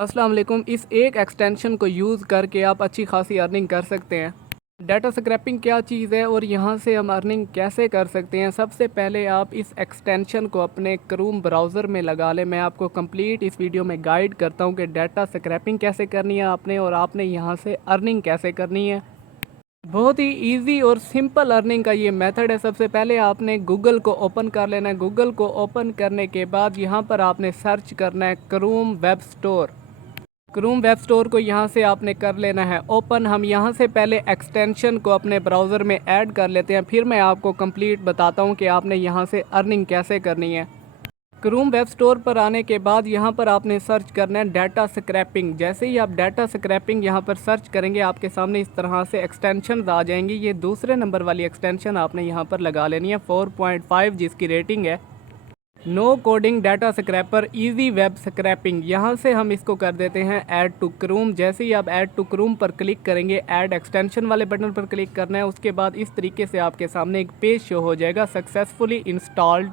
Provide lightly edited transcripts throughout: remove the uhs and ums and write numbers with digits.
अस्सलाम वालेकुम। इस एक एक्सटेंशन को यूज़ करके आप अच्छी खासी अर्निंग कर सकते हैं। डाटा स्क्रैपिंग क्या चीज़ है और यहाँ से हम अर्निंग कैसे कर सकते हैं। सबसे पहले आप इस एक्सटेंशन को अपने क्रोम ब्राउज़र में लगा लें। मैं आपको कंप्लीट इस वीडियो में गाइड करता हूँ कि डाटा स्क्रैपिंग कैसे करनी है आपने और आपने यहाँ से अर्निंग कैसे करनी है। बहुत ही इजी और सिंपल अर्निंग का ये मेथड है। सबसे पहले आपने गूगल को ओपन कर लेना है। गूगल को ओपन करने के बाद यहाँ पर आपने सर्च करना है Chrome web store. Chrome web store को यहाँ से आपने कर लेना है ओपन। हम यहाँ से पहले एक्सटेंशन को अपने ब्राउज़र में ऐड कर लेते हैं, फिर मैं आपको कंप्लीट बताता हूँ कि आपने यहाँ से अर्निंग कैसे करनी है। क्रोम वेब स्टोर पर आने के बाद यहाँ पर आपने सर्च करना है डाटा स्क्रैपिंग। जैसे ही आप डाटा स्क्रैपिंग यहाँ पर सर्च करेंगे आपके सामने इस तरह से एक्सटेंशन आ जाएंगी। ये दूसरे नंबर वाली एक्सटेंशन आपने यहाँ पर लगा लेनी है 4.5 जिसकी रेटिंग है। No coding data scraper easy web scraping. यहाँ से हम इसको कर देते हैं ऐड टू क्रोम। जैसे ही आप ऐड टू क्रोम पर क्लिक करेंगे ऐड एक्सटेंशन वाले बटन पर क्लिक करना है। उसके बाद इस तरीके से आपके सामने एक पेज शो हो जाएगा successfully installed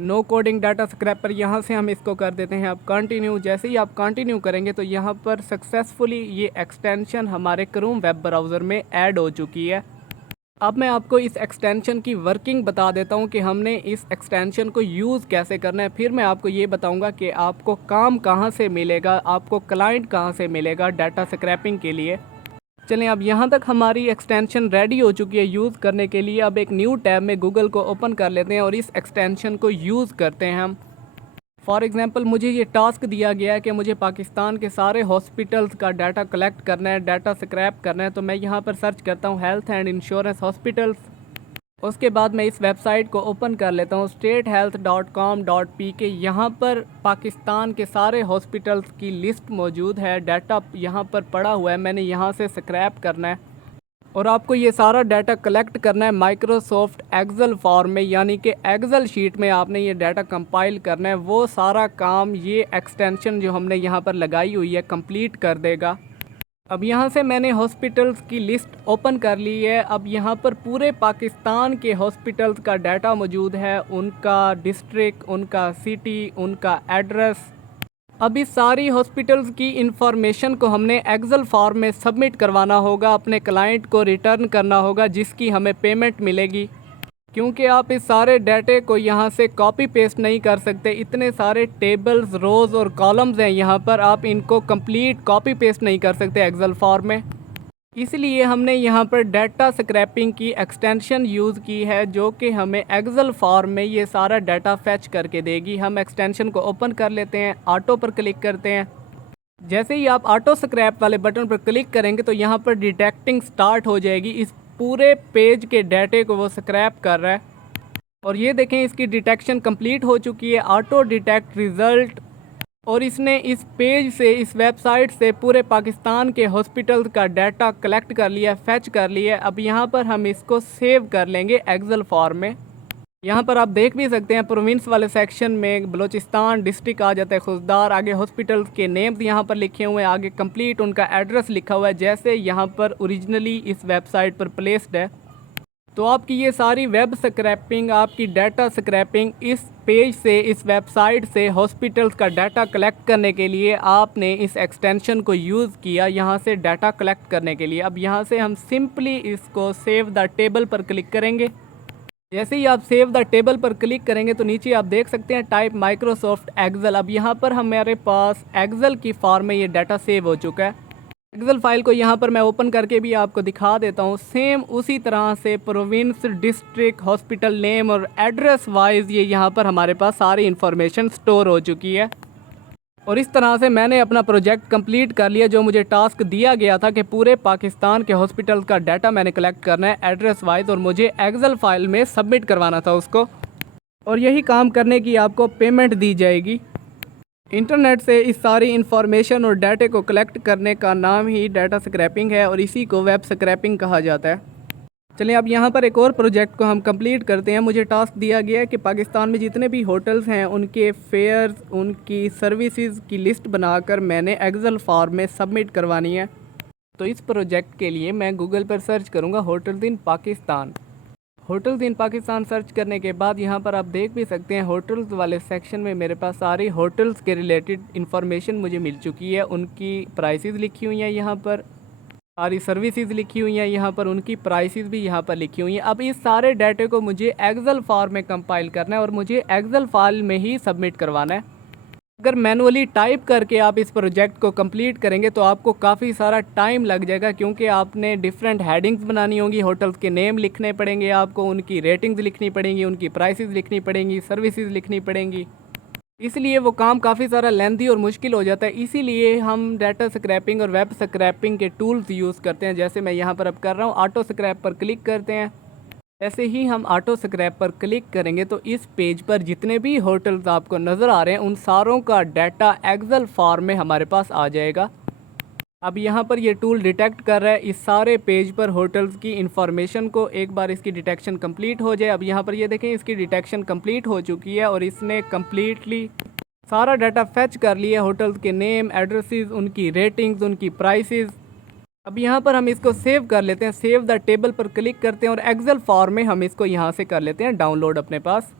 no coding data scraper. यहाँ से हम इसको कर देते हैं अब कंटिन्यू। जैसे ही आप कंटिन्यू करेंगे तो यहाँ पर सक्सेसफुली ये एक्सटेंशन हमारे क्रोम वेब ब्राउज़र में ऐड हो चुकी है। अब मैं आपको इस एक्सटेंशन की वर्किंग बता देता हूं कि हमने इस एक्सटेंशन को यूज़ कैसे करना है। फिर मैं आपको ये बताऊंगा कि आपको काम कहां से मिलेगा, आपको क्लाइंट कहां से मिलेगा डाटा स्क्रैपिंग के लिए। चलें, अब यहां तक हमारी एक्सटेंशन रेडी हो चुकी है यूज़ करने के लिए। अब एक न्यू टैब में गूगल को ओपन कर लेते हैं और इस एक्सटेंशन को यूज़ करते हैं हम। फॉर एग्ज़ाम्पल मुझे ये टास्क दिया गया है कि मुझे पाकिस्तान के सारे हॉस्पिटल्स का डाटा कलेक्ट करना है, डाटा स्क्रैप करना है। तो मैं यहाँ पर सर्च करता हूँ हेल्थ एंड इंश्योरेंस हॉस्पिटल्स। उसके बाद मैं इस वेबसाइट को ओपन कर लेता हूँ statehealth.com.pk। यहाँ पर पाकिस्तान के सारे हॉस्पिटल्स की लिस्ट मौजूद है। डाटा यहाँ पर पड़ा हुआ है, मैंने यहाँ से स्क्रैप करना है और आपको ये सारा डाटा कलेक्ट करना है माइक्रोसॉफ्ट एक्सेल फॉर्म में, यानी कि एक्सेल शीट में आपने ये डाटा कंपाइल करना है। वो सारा काम ये एक्सटेंशन जो हमने यहाँ पर लगाई हुई है कंप्लीट कर देगा। अब यहाँ से मैंने हॉस्पिटल्स की लिस्ट ओपन कर ली है। अब यहाँ पर पूरे पाकिस्तान के हॉस्पिटल्स का डाटा मौजूद है, उनका डिस्ट्रिक्ट, उनका सिटी, उनका एड्रेस। अब इस सारी हॉस्पिटल्स की इंफॉर्मेशन को हमने एक्सेल फॉर्म में सबमिट करवाना होगा, अपने क्लाइंट को रिटर्न करना होगा जिसकी हमें पेमेंट मिलेगी। क्योंकि आप इस सारे डाटे को यहाँ से कॉपी पेस्ट नहीं कर सकते, इतने सारे टेबल्स, रोज़ और कॉलम्स हैं यहाँ पर, आप इनको कंप्लीट कॉपी पेस्ट नहीं कर सकते एक्सेल फॉर्म में। इसलिए हमने यहाँ पर डाटा स्क्रैपिंग की एक्सटेंशन यूज़ की है जो कि हमें एक्सेल फॉर्म में ये सारा डाटा फैच करके देगी। हम एक्सटेंशन को ओपन कर लेते हैं, ऑटो पर क्लिक करते हैं। जैसे ही आप ऑटो स्क्रैप वाले बटन पर क्लिक करेंगे तो यहाँ पर डिटेक्टिंग स्टार्ट हो जाएगी। इस पूरे पेज के डाटे को वो स्क्रैप कर रहा है और ये देखें इसकी डिटेक्शन कंप्लीट हो चुकी है, ऑटो डिटेक्ट रिज़ल्ट। और इसने इस पेज से, इस वेबसाइट से पूरे पाकिस्तान के हॉस्पिटल्स का डाटा कलेक्ट कर लिया, फैच कर लिया। अब यहाँ पर हम इसको सेव कर लेंगे एक्सेल फॉर्म में। यहाँ पर आप देख भी सकते हैं प्रोविंस वाले सेक्शन में बलूचिस्तान डिस्ट्रिक्ट आ जाता है, खुशदार, आगे हॉस्पिटल्स के नेम्स यहाँ पर लिखे हुए हैं, आगे कंप्लीट उनका एड्रेस लिखा हुआ है जैसे यहाँ पर ओरिजिनली इस वेबसाइट पर प्लेस्ड है। तो आपकी ये सारी वेब स्क्रैपिंग, आपकी डाटा स्क्रैपिंग इस पेज से, इस वेबसाइट से हॉस्पिटल्स का डाटा कलेक्ट करने के लिए आपने इस एक्सटेंशन को यूज़ किया यहाँ से डाटा कलेक्ट करने के लिए। अब यहाँ से हम सिंपली इसको सेव द टेबल पर क्लिक करेंगे। जैसे ही आप सेव द टेबल पर क्लिक करेंगे तो नीचे आप देख सकते हैं टाइप माइक्रोसॉफ्ट एक्सेल। अब यहाँ पर हमारे पास एक्सेल की फॉर्म में ये डाटा सेव हो चुका है। एक्सेल फाइल को यहाँ पर मैं ओपन करके भी आपको दिखा देता हूँ। सेम उसी तरह से प्रोविंस, डिस्ट्रिक्ट, हॉस्पिटल नेम और एड्रेस वाइज ये यहाँ पर हमारे पास सारी इन्फॉर्मेशन स्टोर हो चुकी है। और इस तरह से मैंने अपना प्रोजेक्ट कंप्लीट कर लिया। जो मुझे टास्क दिया गया था कि पूरे पाकिस्तान के हॉस्पिटल का डाटा मैंने कलेक्ट करना है एड्रेस वाइज और मुझे एक्सेल फाइल में सबमिट करवाना था उसको, और यही काम करने की आपको पेमेंट दी जाएगी। इंटरनेट से इस सारी इन्फॉर्मेशन और डाटे को कलेक्ट करने का नाम ही डाटा स्क्रैपिंग है और इसी को वेब स्क्रैपिंग कहा जाता है। चलिए अब यहाँ पर एक और प्रोजेक्ट को हम कंप्लीट करते हैं। मुझे टास्क दिया गया है कि पाकिस्तान में जितने भी होटल्स हैं उनके फेयर्स, उनकी सर्विसेज की लिस्ट बनाकर मैंने एक्सेल फॉर्म में सबमिट करवानी है। तो इस प्रोजेक्ट के लिए मैं गूगल पर सर्च करूँगा होटल्स इन पाकिस्तान। होटल्स इन पाकिस्तान सर्च करने के बाद यहाँ पर आप देख भी सकते हैं होटल्स वाले सेक्शन में मेरे पास सारी होटल्स के रिलेटेड इन्फॉर्मेशन मुझे मिल चुकी है। उनकी प्राइसेस लिखी हुई हैं, यहाँ पर सारी सर्विसेज लिखी हुई हैं, यहाँ पर उनकी प्राइसेस भी यहाँ पर लिखी हुई हैं। अब इस सारे डाटे को मुझे एक्सेल फाइल में कंपाइल करना है और मुझे एक्सेल फाइल में ही सबमिट करवाना है। अगर मैनुअली टाइप करके आप इस प्रोजेक्ट को कंप्लीट करेंगे तो आपको काफ़ी सारा टाइम लग जाएगा, क्योंकि आपने डिफरेंट हेडिंग्स बनानी होंगी, होटल्स के नेम लिखने पड़ेंगे, आपको उनकी रेटिंग्स लिखनी पड़ेंगी, उनकी प्राइसेस लिखनी पड़ेंगी, सर्विसेज लिखनी पड़ेंगी। इसलिए वो काम काफ़ी सारा लेंथी और मुश्किल हो जाता है। इसीलिए हम डाटा स्क्रैपिंग और वेब स्क्रैपिंग के टूल्स यूज़ करते हैं। जैसे मैं यहाँ पर अब कर रहा हूँ, ऑटो स्क्रैप पर क्लिक करते हैं। ऐसे ही हम ऑटो स्क्रैप पर क्लिक करेंगे तो इस पेज पर जितने भी होटल्स आपको नज़र आ रहे हैं उन सारों का डाटा एक्सेल फॉर्म में हमारे पास आ जाएगा। अब यहाँ पर ये टूल डिटेक्ट कर रहा है इस सारे पेज पर होटल्स की इंफॉर्मेशन को। एक बार इसकी डिटेक्शन कंप्लीट हो जाए, अब यहाँ पर ये देखें इसकी डिटेक्शन कंप्लीट हो चुकी है और इसने कम्प्लीटली सारा डाटा फेच कर लिया, होटल्स के नेम, एड्रेसेस, उनकी रेटिंग्स, उनकी प्राइसेस। अब यहाँ पर हम इसको सेव कर लेते हैं, सेव द टेबल पर क्लिक करते हैं और एक्सेल फॉर्म में हम इसको यहाँ से कर लेते हैं डाउनलोड अपने पास।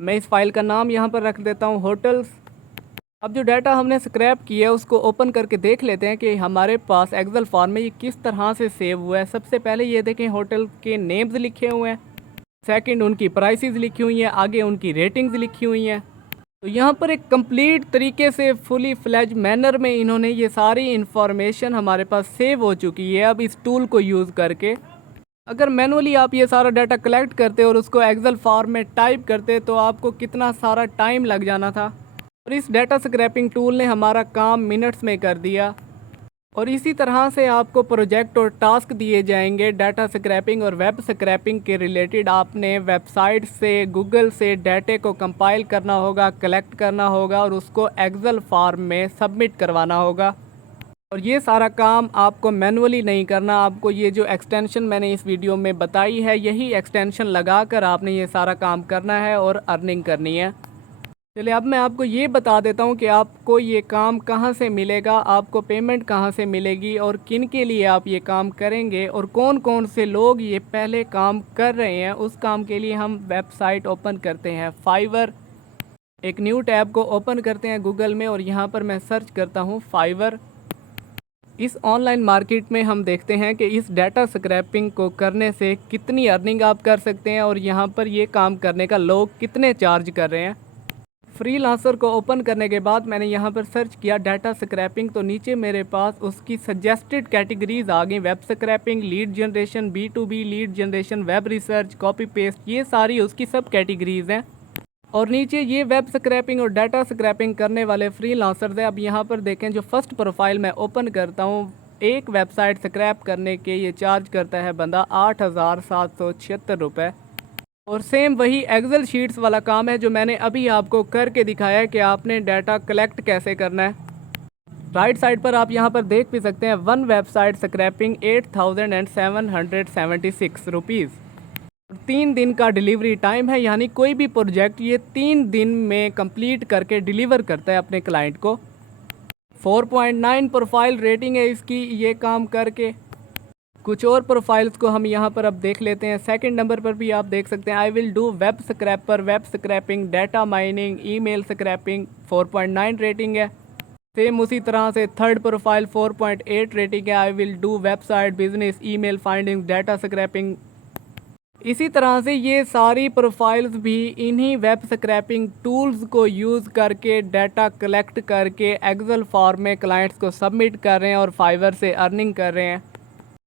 मैं इस फाइल का नाम यहाँ पर रख देता हूँ होटल्स। अब जो डाटा हमने स्क्रैप किया है उसको ओपन करके देख लेते हैं कि हमारे पास एक्सेल फॉर्म में ये किस तरह से सेव हुआ है। सबसे पहले ये देखें होटल के नेम्स लिखे हुए हैं, सेकंड उनकी प्राइसेस लिखी हुई हैं, आगे उनकी रेटिंग्स लिखी हुई हैं। तो यहाँ पर एक कंप्लीट तरीके से फुली फ्लैज मैनर में इन्होंने ये सारी इन्फॉर्मेशन हमारे पास सेव हो चुकी है। अब इस टूल को यूज़ करके अगर मैनुअली आप ये सारा डाटा कलेक्ट करते और उसको एक्सेल फॉर्म में टाइप करते तो आपको कितना सारा टाइम लग जाना था, और इस डाटा स्क्रैपिंग टूल ने हमारा काम मिनट्स में कर दिया। और इसी तरह से आपको प्रोजेक्ट और टास्क दिए जाएंगे डाटा स्क्रैपिंग और वेब स्क्रैपिंग के रिलेटेड। आपने वेबसाइट से, गूगल से डाटे को कंपाइल करना होगा, कलेक्ट करना होगा और उसको एक्सेल फॉर्म में सबमिट करवाना होगा। और ये सारा काम आपको मैनुअली नहीं करना, आपको ये जो एक्सटेंशन मैंने इस वीडियो में बताई है यही एक्सटेंशन लगाकर आपने ये सारा काम करना है और अर्निंग करनी है। चलिए अब मैं आपको ये बता देता हूँ कि आपको ये काम कहाँ से मिलेगा, आपको पेमेंट कहाँ से मिलेगी और किन के लिए आप ये काम करेंगे और कौन कौन से लोग ये पहले काम कर रहे हैं। उस काम के लिए हम वेबसाइट ओपन करते हैं फाइवर, एक न्यू टैब को ओपन करते हैं गूगल में और यहाँ पर मैं सर्च करता हूँ फाइवर। इस ऑनलाइन मार्केट में हम देखते हैं कि इस डाटा स्क्रैपिंग को करने से कितनी अर्निंग आप कर सकते हैं और यहाँ पर ये काम करने का लोग कितने चार्ज कर रहे हैं। फ्रीलांसर को ओपन करने के बाद मैंने यहाँ पर सर्च किया डाटा स्क्रैपिंग, तो नीचे मेरे पास उसकी सजेस्टेड कैटेगरीज आ गई। Web scrapping, lead generation, B2B lead generation, web research, copy paste, ये सारी उसकी सब कैटेगरीज हैं। और नीचे ये वेब स्क्रैपिंग और डाटा स्क्रैपिंग करने वाले फ्रीलांसर्स हैं। अब यहाँ पर देखें जो फर्स्ट प्रोफाइल मैं ओपन करता हूँ, एक वेबसाइट स्क्रैप करने के ये चार्ज करता है बंदा 8,776 रुपये। और सेम वही एक्सेल शीट्स वाला काम है जो मैंने अभी आपको करके दिखाया है कि आपने डाटा कलेक्ट कैसे करना है। राइट साइड पर आप यहाँ पर देख भी सकते हैं, वन वेबसाइट स्क्रैपिंग 8,776 रुपीज़। 3 दिन का डिलीवरी टाइम है, यानी कोई भी प्रोजेक्ट ये 3 दिन में कंप्लीट करके डिलीवर करता है अपने क्लाइंट को। 4.9 प्रोफाइल रेटिंग है इसकी ये काम करके। कुछ और प्रोफाइल्स को हम यहाँ पर अब देख लेते हैं। सेकंड नंबर पर भी आप देख सकते हैं, I will do web scraper, web scraping, data mining, email scraping, 4.9 rating है। सेम उसी तरह से थर्ड प्रोफाइल 4.8 रेटिंग है, I will do website business, email finding, data scraping. इसी तरह से ये सारी प्रोफाइल्स भी इन्हीं वेब स्क्रैपिंग टूल्स को यूज़ करके डाटा कलेक्ट करके एक्सेल फॉर्म में क्लाइंट्स को सबमिट कर रहे हैं और फाइवर से अर्निंग कर रहे हैं।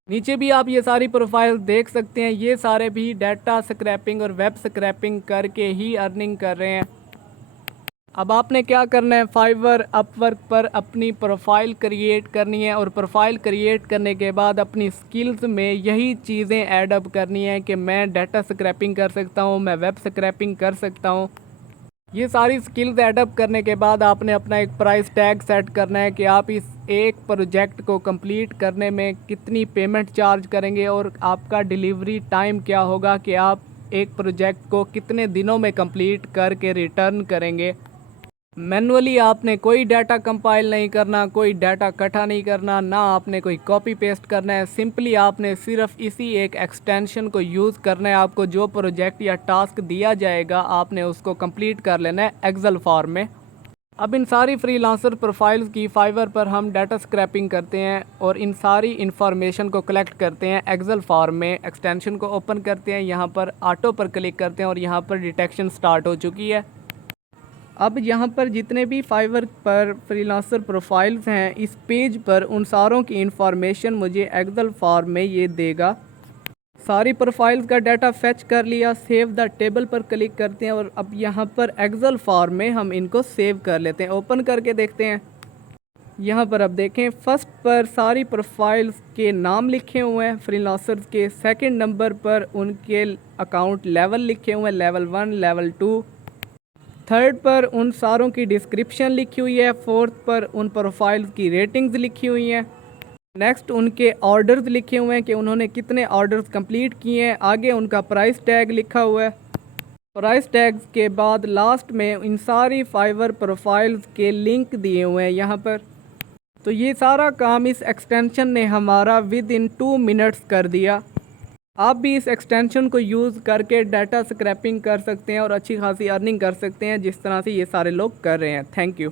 नीचे भी आप ये सारी प्रोफाइल देख सकते हैं, ये सारे भी डाटा स्क्रैपिंग और वेब स्क्रैपिंग करके ही अर्निंग कर रहे हैं। अब आपने क्या करना है, फाइवर, अपवर्क पर अपनी प्रोफाइल क्रिएट करनी है और प्रोफाइल क्रिएट करने के बाद अपनी स्किल्स में यही चीज़ें ऐड अप करनी है कि मैं डाटा स्क्रैपिंग कर सकता हूँ, मैं वेब स्क्रैपिंग कर सकता हूँ। ये सारी स्किल्स एडअप करने के बाद आपने अपना एक प्राइस टैग सेट करना है कि आप इस एक प्रोजेक्ट को कंप्लीट करने में कितनी पेमेंट चार्ज करेंगे और आपका डिलीवरी टाइम क्या होगा कि आप एक प्रोजेक्ट को कितने दिनों में कंप्लीट करके रिटर्न करेंगे। मैनुअली आपने कोई डाटा कंपाइल नहीं करना, कोई डाटा इकट्ठा नहीं करना, ना आपने कोई कॉपी पेस्ट करना है। सिंपली आपने सिर्फ इसी एक एक्सटेंशन को यूज़ करना है। आपको जो प्रोजेक्ट या टास्क दिया जाएगा आपने उसको कंप्लीट कर लेना है एक्सेल फॉर्म में। अब इन सारी फ्रीलांसर प्रोफाइल्स की फाइवर पर हम डाटा स्क्रैपिंग करते हैं और इन सारी इन्फॉर्मेशन को कलेक्ट करते हैं एक्सेल फॉर्म में। एक्सटेंशन को ओपन करते हैं, यहाँ पर ऑटो पर क्लिक करते हैं और यहाँ पर डिटेक्शन स्टार्ट हो चुकी है। अब यहाँ पर जितने भी फाइवर पर फ्रीलांसर प्रोफाइल्स हैं इस पेज पर उन सारों की इंफॉर्मेशन मुझे एक्सेल फॉर्म में ये देगा। सारी प्रोफाइल्स का डाटा फेच कर लिया, सेव द टेबल पर क्लिक करते हैं और अब यहाँ पर एक्सेल फॉर्म में हम इनको सेव कर लेते हैं। ओपन करके देखते हैं। यहाँ पर अब देखें, फर्स्ट पर सारी प्रोफाइल्स के नाम लिखे हुए हैं फ्रीलांसर्स के। सेकंड नंबर पर उनके अकाउंट लेवल लिखे हुए हैं, लेवल 1, लेवल 2। थर्ड पर उन सारों की डिस्क्रिप्शन लिखी हुई है। फोर्थ पर उन प्रोफाइल्स की रेटिंग्स लिखी हुई हैं। नेक्स्ट उनके ऑर्डर्स लिखे हुए हैं कि उन्होंने कितने ऑर्डर्स कंप्लीट किए हैं। आगे उनका प्राइस टैग लिखा हुआ है। प्राइस टैग्स के बाद लास्ट में इन सारी फाइवर प्रोफाइल्स के लिंक दिए हुए हैं यहाँ पर। तो ये सारा काम इस एक्सटेंशन ने हमारा विद इन 2 मिनट्स कर दिया। आप भी इस एक्सटेंशन को यूज़ करके डाटा स्क्रैपिंग कर सकते हैं और अच्छी खासी अर्निंग कर सकते हैं जिस तरह से ये सारे लोग कर रहे हैं। Thank you.